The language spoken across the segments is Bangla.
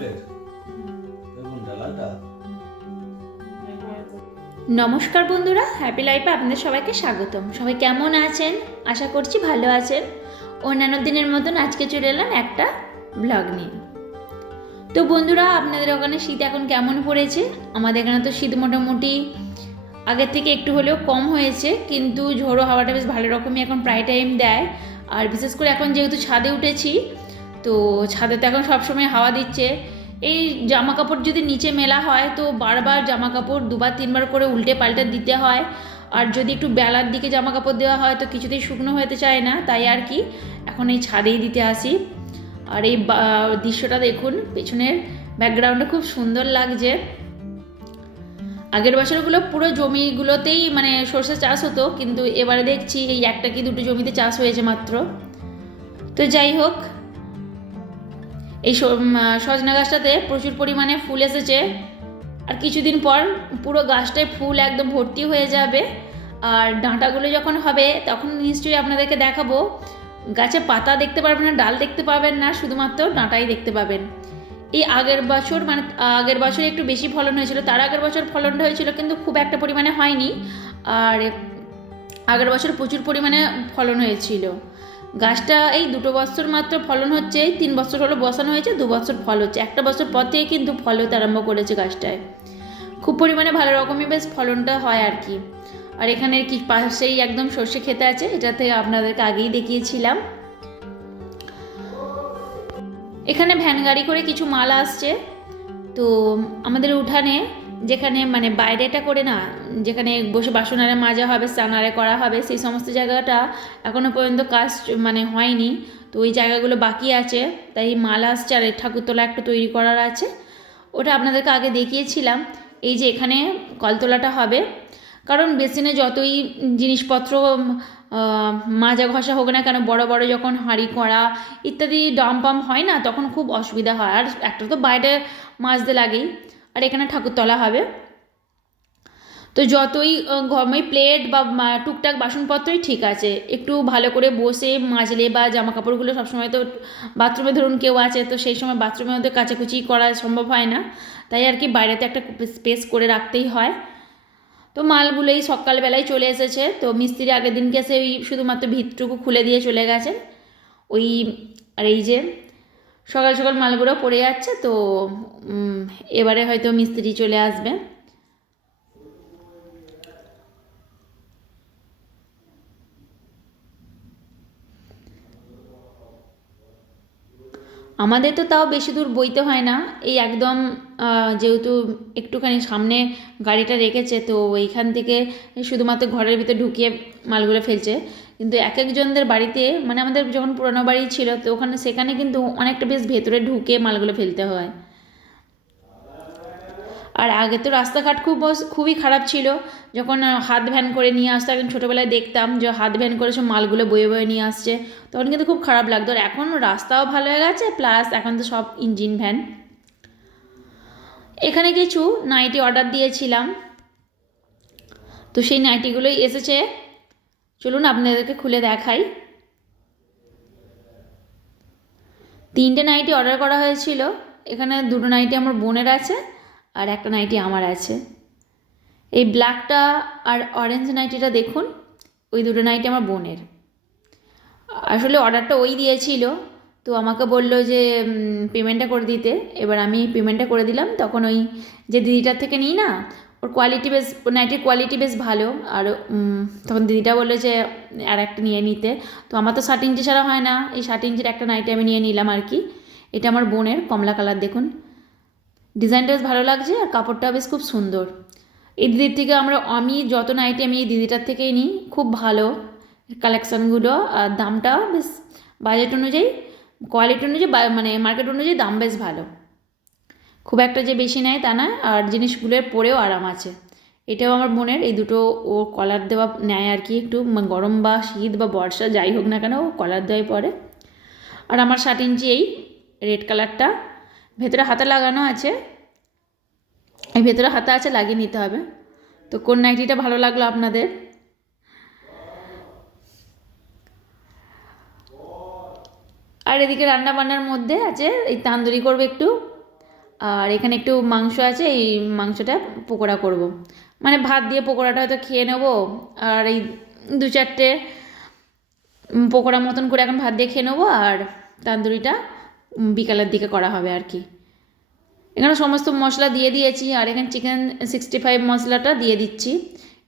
প্লেট কোনটা লালটা? নমস্কার বন্ধুরা, হ্যাপি লাইফে আপনাদের সবাইকে স্বাগতম। সবাই কেমন আছেন? আশা করছি ভালো আছেন। অন্যান্য দিনের মতন আজকে চলে এলাম একটা ব্লগ নিয়ে। তো বন্ধুরা, আপনাদের ওখানে শীত এখন কেমন পড়েছে? আমাদের এখানে তো শীত মোটামুটি আগের থেকে একটু হলেও কম হয়েছে, কিন্তু ঝোড়ো হাওয়াটা বেশ ভালো রকমই এখন প্রায় টাইম দেয়। আর বিশেষ করে এখন যেহেতু ছাদে উঠেছি, তো ছাদে তো এখন সবসময় হাওয়া দিচ্ছে। এই জামা কাপড় যদি নিচে মেলা হয় তো বারবার জামা কাপড় দুবার তিনবার করে উল্টে পাল্টে দিতে হয়। আর যদি একটু বেলার দিকে জামা কাপড় দেওয়া হয় তো কিছুতেই শুকনো হতে চায় না, তাই আর কি এখন এই ছাদেই দিতে আসি। আর এই দৃশ্যটা দেখুন, পেছনের ব্যাকগ্রাউন্ডে খুব সুন্দর লাগছে। আগের বছরগুলো পুরো জমিগুলোতেই মানে সর্ষে চাষ হতো, কিন্তু এবারে দেখছি এই একটা কি দুটো জমিতে চাষ হয়েছে মাত্র। তো যাই হোক, এই সজনা গাছটাতে প্রচুর পরিমাণে ফুল এসেছে। আর কিছুদিন পর পুরো গাছটায় ফুল একদম ভর্তি হয়ে যাবে। আর ডাঁটাগুলো যখন হবে তখন নিশ্চয়ই আপনাদেরকে দেখাবো। গাছে পাতা দেখতে পারবেন না, ডাল দেখতে পাবেন না, শুধুমাত্র ডাঁটাই দেখতে পাবেন। এই আগের বছর মানে আগের বছর একটু বেশি ফলন হয়েছিল, তার আগের বছর ফলনটা হয়েছিল কিন্তু খুব একটা পরিমাণে হয়নি। আর আগের বছর প্রচুর পরিমাণে ফলন হয়েছিল। গাছটা এই 2 বছর মাত্র ফলন হচ্ছে, এই 3 বছর হলো বসানো হয়েছে, 2 বছর ফল হচ্ছে, একটা বছর পর থেকে কিন্তু ফল হতে আরম্ভ করেছে গাছটায়। খুব পরিমাণে ভালো রকমই বেশ ফলনটা হয় আর কি। আর এখানের কি পাশেই একদম সর্ষে খেতে আছে, এটাতে আপনাদেরকে আগেই দেখিয়েছিলাম। এখানে ভ্যান গাড়ি করে কিছু মাল আসছে। তো আমাদের উঠানে যেখানে মানে বাইরেটা করে না, যেখানে বসে বাসন আরে মাজা হবে, স্নান আরে করা হবে, সেই সমস্ত জায়গাটা এখনও পর্যন্ত কাজ মানে হয়নি। তো ওই জায়গাগুলো বাকি আছে, তাই মাল আসছে। আর ঠাকুরতলা একটা তৈরি করার আছে, ওটা আপনাদেরকে আগে দেখিয়েছিলাম। এই যে এখানে কলতলাটা হবে, কারণ বেসিনে যতই জিনিসপত্র মাজা ঘষা হোক না কেন, বড় বড় যখন হাঁড়ি কড়া ইত্যাদি ডাম পাম হয় না, তখন খুব অসুবিধা হয়। আর একটা তো বাইরে মাজতে লাগেই, আর এখানে ঠাকুরতলা হবে। তো যতই ঘরময় প্লেট বা টুকটাক বাসনপত্রই ঠিক আছে, একটু ভালো করে বসে মাজলে বা জামা কাপড়গুলো সবসময় তো বাথরুমে ধরুন কেউ আছে, তো সেই সময় বাথরুমে মধ্যে কাচাকুচি করা সম্ভব হয় না, তাই আর কি বাইরেতে একটা স্পেস করে রাখতেই হয়। তো মালগুলো এই সকালবেলায় চলে এসেছে, তো মিস্ত্রি আগের দিনকে এসে ওই শুধুমাত্র ভিতটুকু খুলে দিয়ে চলে গেছে ওই। আর এই যে সকাল সকাল মালগুলো পড়ে যাচ্ছে, তো এবারে হয়তো মিস্ত্রি চলে আসবে। আমাদের তো তাও বেশি দূর বইতে হয় না, এই একদম যেহেতু একটুখানি সামনে গাড়িটা রেখেছে, তো এইখান থেকে শুধুমাত্র ঘরের ভিতরে ঢুকিয়ে মালগুলো ফেলছে। কিন্তু এক একজনদের বাড়িতে মানে আমাদের যখন পুরোনো বাড়ি ছিল, তো ওখানে সেখানে কিন্তু অনেকটা বেশ ভেতরে ঢুকে মালগুলো ফেলতে হয়। আর আগে তো রাস্তাঘাট খুবই খারাপ ছিল। যখন হাত ভ্যান করে নিয়ে আসতো, এখন ছোটোবেলায় দেখতাম যে হাত ভ্যান করে সব মালগুলো বয়ে বয়ে নিয়ে আসছে, তখন কিন্তু খুব খারাপ লাগতো। আর এখন রাস্তাও ভালো হয়ে গেছে, প্লাস এখন তো সব ইঞ্জিন ভ্যান। এখানে কিছু নাইটি অর্ডার দিয়েছিলাম, তো সেই নাইটিগুলোই এসেছে। চলুন আপনাদেরকে খুলে দেখাই। 3টে নাইটি অর্ডার করা হয়েছিল। এখানে 2টো নাইটি আমার বোনের আছে, আর একটা নাইটি আমার আছে। এই ব্ল্যাকটা আর অরেঞ্জ নাইটিটা দেখুন, ওই 2টো নাইটি আমার বোনের। আসলে অর্ডারটা ওই দিয়েছিল, তো আমাকে বললো যে পেমেন্টটা করে দিতে। এবার আমি পেমেন্টটা করে দিলাম। তখন ওই যে দিদিটার থেকে নিই না, ওর কোয়ালিটি বেশ, নাইটির কোয়ালিটি বেশ ভালো। আর তখন দিদিটা বললো যে আর একটা নিয়ে নিতে। তো আমার তো 7 ইঞ্চি ছাড়া হয় না, এই 7 ইঞ্চির একটা নাইটি আমি নিয়ে নিলাম আর কি। এটা আমার বোনের, কমলা কালার দেখুন, ডিজাইনটা বেশ ভালো লাগছে আর কাপড়টা বেশ খুব সুন্দর। এই দিদির থেকে আমি যত নাইটি আমি এই দিদিটার থেকেই নিই, খুব ভালো কালেকশানগুলো। আর দামটা বেশ বাজেট অনুযায়ী, কোয়ালিটি অনুযায়ী মানে মার্কেট অনুযায়ী দাম বেশ ভালো, খুব একটা যে বেশি নেয় তা না। আর জিনিসগুলোর পরেও আরাম আছে। এটাও আমার বোনের, এই দুটো ও কলার দেওয়া নেয় আর কি, একটু গরম বা শীত বা বর্ষা যাই হোক না কেন ও কলার দেওয়াই পরে। আর আমার 7 ইঞ্চি এই রেড কালারটা, ভেতরে হাতা লাগানো আছে, এই ভেতরে হাতা আছে, লাগিয়ে নিতে হবে। তো কোন নাইটিটা ভালো লাগলো আপনাদের? আর এদিকে রান্না বান্নার মধ্যে আছে এই তান্দুরি করবে একটু। আর এখানে একটু মাংস আছে, এই মাংসটা পকোড়া করব। মানে ভাত দিয়ে পকোড়াটা হয়তো খেয়ে নেবো, আর এই 2-4টে পকোড়া মতন করে এখন ভাত দিয়ে খেয়ে নেবো, আর তান্দুরিটা বিকালের দিকে করা হবে আর কি। এখানে সমস্ত মশলা দিয়ে দিয়েছি, আর এখানে চিকেন 65 মশলাটা দিয়ে দিচ্ছি।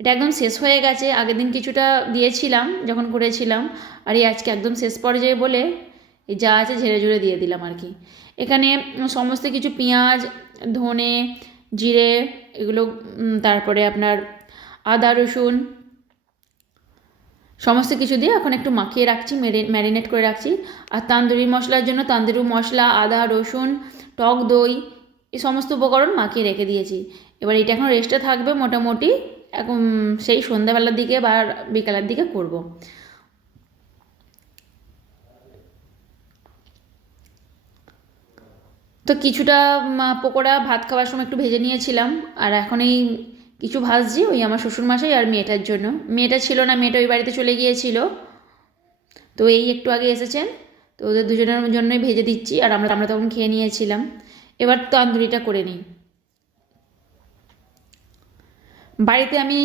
এটা একদম শেষ হয়ে গেছে, আগের দিন কিছুটা দিয়েছিলাম যখন করেছিলাম, আর এই আজকে একদম শেষ পর্যায়ে বলে এই যা আছে ঝেড়ে ঝুড়ে দিয়ে দিলাম আর কি। এখানে সমস্ত কিছু পেঁয়াজ, ধনে, জিরে, এগুলো তারপরে আপনার আদা রসুন সমস্ত কিছু দিয়ে এখন একটু মাখিয়ে রাখছি, ম্যারিনেট করে রাখছি। আর তান্দুরি মশলার জন্য তান্দুরি মশলা, আদা রসুন, টক দই, এই সমস্ত উপকরণ মাখিয়ে রেখে দিয়েছি। এবার এটা এখন রেস্টে থাকবে মোটামুটি, এখন সেই সন্ধ্যাবেলার দিকে বা বিকালের দিকে করব। তো কিছুটা পকোড়া ভাত খাওয়ার সময় একটু ভেজে নিয়েছিলাম, আর এখন এই কিছু ভাজছি ওই আমার শ্বশুরমশাই আর মেয়েটার জন্য। মেয়েটা ছিল না, মেয়েটা ওই বাড়িতে চলে গিয়েছিল, তো এই একটু আগে এসেছেন, তো ওদের দুজনের জন্যই ভেজে দিচ্ছি, আর আমরা তখন খেয়ে নিয়েছিলাম। এবার তন্দুরিটা করে নিই। বাড়িতে আমি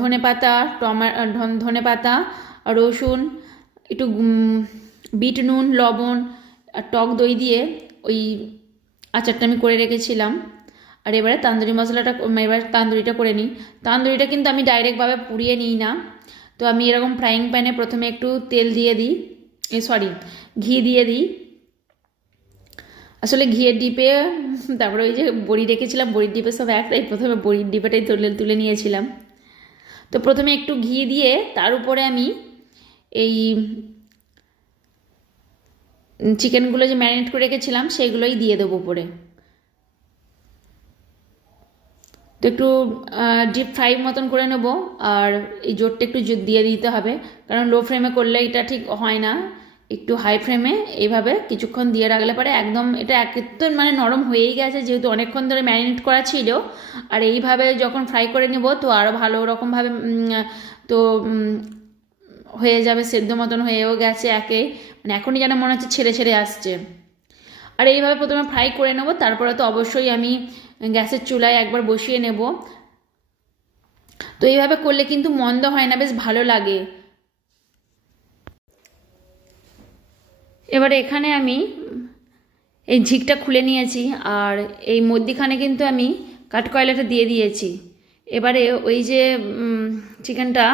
ধনেপাতা, ধনেপাতা, রসুন, একটু বিট নুন, লবণ আর টক দই দিয়ে ওই আচারটা আমি করে রেখেছিলাম। আর এবারে তান্দুরি মশলাটা, এবার তান্দুরিটা করে নিই। তান্দুরিটা কিন্তু আমি ডাইরেক্টভাবে পুড়িয়ে নিই না, তো আমি এরকম ফ্রাইং প্যানে প্রথমে একটু তেল দিয়ে দিই, ঘি দিয়ে দিই। আসলে ঘিয়ের ডিপে, তারপরে ওই যে বড়ি রেখেছিলাম, বড়ির ডিপে সব তাই প্রথমে বড়ির ডিপেটাই তুলে নিয়েছিলাম। তো প্রথমে একটু ঘি দিয়ে তার উপরে আমি এই চিকেনগুলো যে ম্যারিনেট করে রেখেছিলাম সেইগুলোই দিয়ে দেবো উপরে। তো একটু ডিপ ফ্রাই মতন করে নেব, আর এই জোরটা একটু দিয়ে দিতে হবে, কারণ লো ফ্লেমে করলে এটা ঠিক হয় না। একটু হাই ফ্লেমে এইভাবে কিছুক্ষণ দিয়ে রাখলে পরে একদম এটা একদম মানে নরম হয়েই গেছে, যেহেতু অনেকক্ষণ ধরে ম্যারিনেট করা ছিল। আর এইভাবে যখন ফ্রাই করে নেব তো আরও ভালো রকমভাবে তো হয়ে যাবে, সেদ্ধ মতন হয়েও গেছে মানে এখনই যেন মনে হচ্ছে ছেড়ে ছেড়ে আসছে। আর এইভাবে প্রথমে ফ্রাই করে নেব, তারপরে তো অবশ্যই আমি গ্যাসের চুলায় একবার বসিয়ে নেব। তো এইভাবে করলে কিন্তু মন্দ হয় না, বেশ ভালো লাগে। এবারে এখানে আমি এই ঝিকটা খুলে নিয়েছি, আর এই মধ্যিখানে কিন্তু আমি কাঠকয়লাটা দিয়ে দিয়েছি। এবারে ওই যে চিকেনটা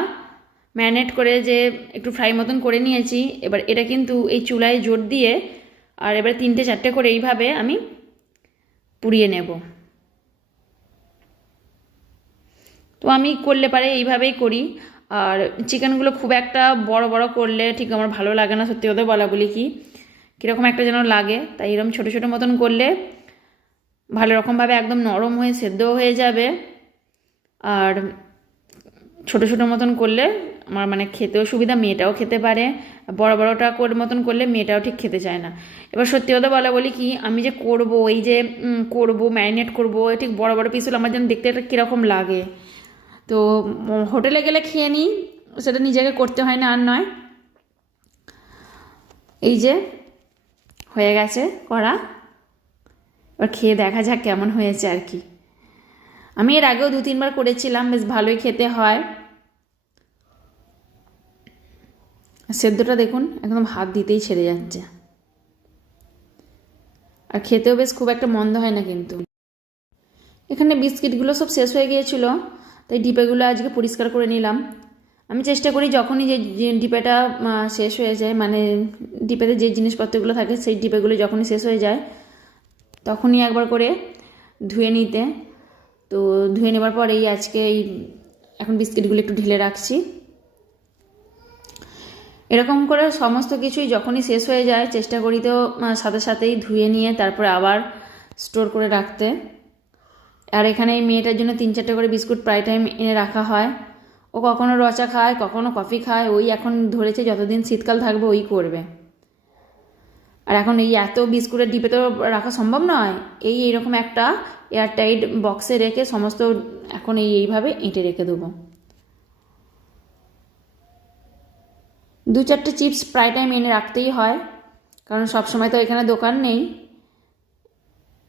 ম্যারিনেট করে যে একটু ফ্রাই মতন করে নিয়েছি, এবার এটা কিন্তু এই চুলায় জোর দিয়ে, আর এবার 3-4টে করে এইভাবে আমি পুড়িয়ে নেব। তো আমি করলে পারে এইভাবেই করি। আর চিকেনগুলো খুব একটা বড় বড় করলে ঠিক আমার ভালো লাগে না, সত্যি কথা বলা বলি কি কীরকম একটা যেন লাগে, তাই এরকম ছোটো ছোটো মতন করলে ভালো রকমভাবে একদম নরম হয়ে সেদ্ধও হয়ে যাবে। আর ছোটো ছোটো মতন করলে আমার মানে খেতেও সুবিধা, মেয়েটাও খেতে পারে। বড় বড়টা মতন করলে মেয়েটাও ঠিক খেতে চায় না। এবার সত্যি কথা বলা বলি কি, আমি যে করবো এই যে করবো ম্যারিনেট করবো, ঠিক বড় বড় পিসগুলো আমার যেন দেখতে একটা কীরকম লাগে। তো হোটেলে গেলে খেয়ে নিই, সেটা নিজেকে করতে হয় না আর নয়। এই যে হয়ে গেছে করা, এবার খেয়ে দেখা যাক কেমন হয়েছে আর কি। আমি এর আগেও 2-3বার করেছিলাম, বেশ ভালোই খেতে হয়। সেদ্ধটা দেখুন একদম হাত দিতেই ছেড়ে যাচ্ছে, আর খেতেও বেশ খুব একটা মন্দ হয় না কিন্তু। এখানে বিস্কিটগুলো সব শেষ হয়ে গিয়েছিল, তাই ডিপেগুলো আজকে পরিষ্কার করে নিলাম। আমি চেষ্টা করি যখনই যে ডিপেটা শেষ হয়ে যায়, মানে ডিপেতে যে জিনিসপত্রগুলো থাকে সেই ডিপেগুলো যখনই শেষ হয়ে যায় তখনই একবার করে ধুয়ে নিতে। তো ধুয়ে নেবার পরেই আজকে এখন বিস্কিটগুলো একটু ঢেলে রাখছি। এরকম করে সমস্ত কিছুই যখনই শেষ হয়ে যায় চেষ্টা করি তো সাথে সাথেই ধুয়ে নিয়ে তারপরে আবার স্টোর করে রাখতে। আর এখানে এই মেয়েটার জন্য 3-4টে করে বিস্কুট প্রায় টাইম এনে রাখা হয়। ও কখনো রচা খায়, কখনো কফি খায়, ওই এখন ধরেছে যতদিন শীতকাল থাকবে ওই করবে। আর এখন এই এত বিস্কুটের ডিপে তো রাখা সম্ভব নয়, এইরকম একটা এয়ারটাইট বক্সে রেখে সমস্ত এখন এইভাবে এঁটে রেখে দেবো। 2-4টে চিপস প্রায় টাইম এনে রাখতেই হয়, কারণ সবসময় তো এখানে দোকান নেই।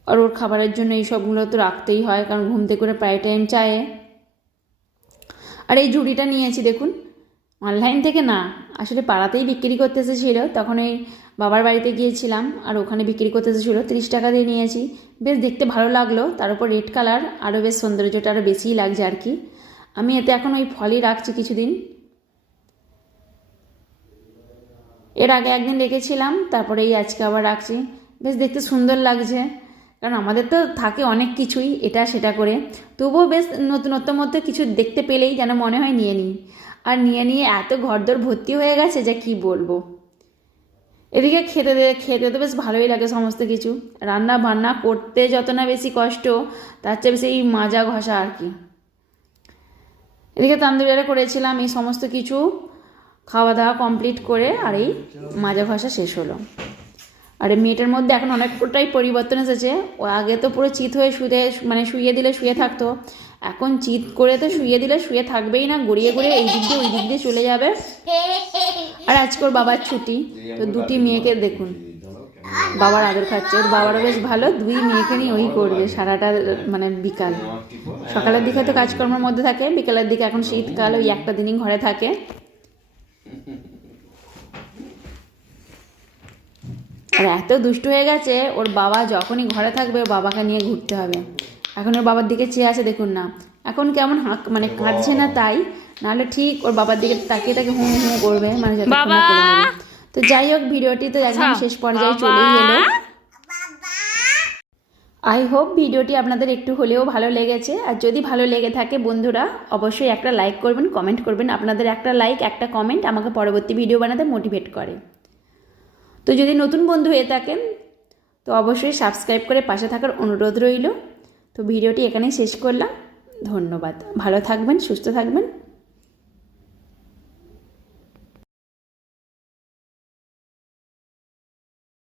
আর ওর খাবারের জন্য এই সবগুলো তো রাখতেই হয়, কারণ ঘুম থেকে করে প্রায় টাইম চায়। আর এই ঝুড়িটা নিয়েছি দেখুন, অনলাইন থেকে না, আসলে পাড়াতেই বিক্রি করতে এসেছিলো। তখন এই বাবার বাড়িতে গিয়েছিলাম আর ওখানে বিক্রি করতে এসেছিলো, 30 টাকা দিয়ে নিয়েছি। বেশ দেখতে ভালো লাগলো, তার উপর রেড কালার, আরও বেশ সৌন্দর্যটা আরও বেশিই লাগছে আর কি। আমি এতে এখন ওই ফলই রাখছি কিছুদিন। এর আগে একদিন রেখেছিলাম, তারপরে এই আজকে আবার রাখছি। বেশ দেখতে সুন্দর লাগছে, কারণ আমাদের তো থাকে অনেক কিছুই এটা সেটা করে, তবুও বেশ নতুনত্ব মধ্যে কিছু দেখতে পেলেই যেন মনে হয় নিয়ে নিই। আর নিয়ে এত ঘরদোর ভর্তি হয়ে গেছে যে কি বলবো। এদিকে খেতে তো বেশ ভালোই লাগে সমস্ত কিছু। রান্না বান্না করতে যত না বেশি কষ্ট, তার চেয়ে বেশি এই মাজা ঘষা আর কি। এদিকে তান্দুরি করেছিলাম, এই সমস্ত কিছু খাওয়া দাওয়া কমপ্লিট করে আর এই মাজা ঘষা শেষ হলো। আর এই মেয়েটার মধ্যে এখন অনেকটাই পরিবর্তন এসেছে। ও আগে তো পুরো চিত হয়ে শুয়ে দিলে শুয়ে থাকতো, এখন চিত করে তো শুয়ে দিলে শুয়ে থাকবেই না, গড়িয়ে গড়িয়ে এই দিক দিয়ে ওই দিক দিয়ে চলে যাবে। আর আজকে ওর বাবার ছুটি, তো দুটি মেয়েকে দেখুন বাবার আদর খাচ্ছে। ওর বাবারও বেশ ভালো, দুই মেয়েকে নিয়ে ওই করবে সারাটা মানে বিকাল। সকালের দিকে তো কাজকর্মের মধ্যে থাকে, বিকালের দিকে এখন শীতকাল, ওই একটা দিনই ঘরে থাকে। আর এত দুষ্ট হয়ে গেছে, ওর বাবা যখনই ঘরে থাকবে ওর বাবাকে নিয়ে ঘুরতে হবে। এখন ওর বাবার দিকে চেয়ে আছে দেখুন না, এখন কেমন মানে কাঁদছে না তাই, নাহলে ঠিক ওর বাবার দিকে তাকিয়ে তাকে হুঁ হুঁ করবে, মানে যাতে কোনো করে নেবে। তো যাই হোক, ভিডিওটি তো একদম শেষ পর্যায়ে চলেই এলো। আই হোপ ভিডিওটি আপনাদের একটু হলেও ভালো লেগেছে। আর যদি ভালো লেগে থাকে বন্ধুরা, অবশ্যই একটা লাইক করবেন, কমেন্ট করবেন। আপনাদের একটা লাইক একটা কমেন্ট আমাকে পরবর্তী ভিডিও বানাতে মোটিভেট করে। তো যদি নতুন বন্ধু হয়ে থাকেন তো অবশ্যই সাবস্ক্রাইব করে পাশে থাকার অনুরোধ রইল। তো ভিডিওটি এখানেই শেষ করলাম। ধন্যবাদ, ভালো থাকবেন, সুস্থ থাকবেন।